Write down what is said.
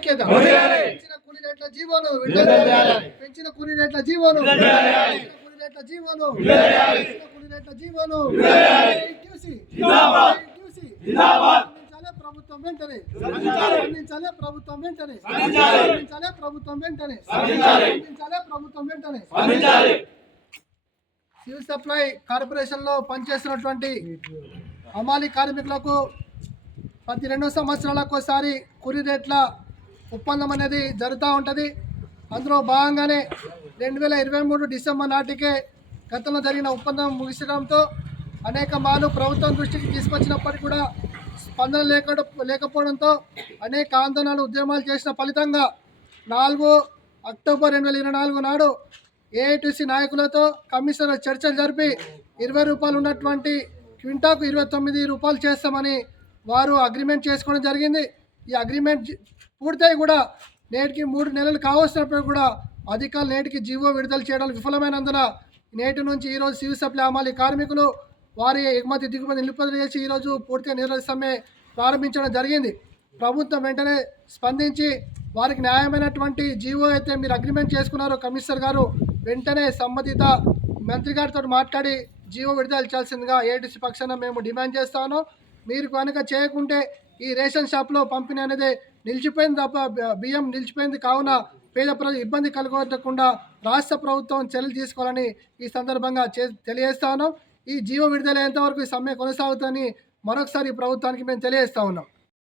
ఐక్యత పెంచిన కూలీ రేట్ల జీవోను పెంచిన కూలీ రేట్ల జీవోను ప్రభుత్వం వెంటనే సివిల్ సప్లై కార్పొరేషన్ లో పనిచేస్తున్నటువంటి హమాలీ కార్మికులకు ప్రతి 2 సంవత్సరాలకు ఒకసారి కూలీ రేట్ల ఒప్పందం అనేది జరుగుతూ ఉంటుంది. అందులో భాగంగానే 2023 డిసెంబర్ నాటికే గతంలో జరిగిన ఒప్పందం ముగిసడంతో అనేక మార్లు ప్రభుత్వం దృష్టికి తీసుకొచ్చినప్పటికీ కూడా స్పందన లేకపోవడంతో అనేక ఆందోళనలు ఉద్యమాలు చేసిన ఫలితంగా 4 అక్టోబర్ 2024 నాడు ఏఐటీసీ నాయకులతో కమిషనర్ చర్చలు జరిపి 20 రూపాయలు ఉన్నటువంటి క్వింటాకు 29 రూపాయలు చేస్తామని వారు అగ్రిమెంట్ చేసుకోవడం జరిగింది. ఈ అగ్రిమెంట్ పూర్తయి కూడా నేటికి 3 నెలలు కావస్తున్నప్పుడు కూడా అధికారులు నేటికి జీవో విడుదల చేయడానికి విఫలమైనందున నేటి నుంచి ఈరోజు సివిల్ సప్లై హమాలీ కార్మికులు వారి ఎగుమతి దిగుమతి నిలుపుదల చేసి ఈరోజు పూర్తిగా నిరసన సమ్మె ప్రారంభించడం జరిగింది. ప్రభుత్వం వెంటనే స్పందించి వారికి న్యాయమైనటువంటి జీవో అయితే మీరు అగ్రిమెంట్ చేసుకున్నారో కమిషనర్ గారు వెంటనే సంబంధిత మంత్రి గారితో మాట్లాడి జీవో విడుదల చేయాల్సిందిగా ఏఐటీసీ పక్షాన మేము డిమాండ్ చేస్తాను. మీరు కనుక చేయకుంటే ఈ రేషన్ షాప్లో పంపిణీ అనేది నిలిచిపోయింది తప్ప బియ్యం నిలిచిపోయింది కావున పేద ప్రజలు ఇబ్బంది కలగకుండా రాష్ట్ర ప్రభుత్వం చర్యలు తీసుకోవాలని ఈ సందర్భంగా తెలియజేస్తా ఉన్నాం. ఈ జీవో విడుదలయ్యేంత వరకు ఈ సమ్మె కొనసాగుతుందని మరొకసారి ప్రభుత్వానికి మేము తెలియజేస్తా ఉన్నాం.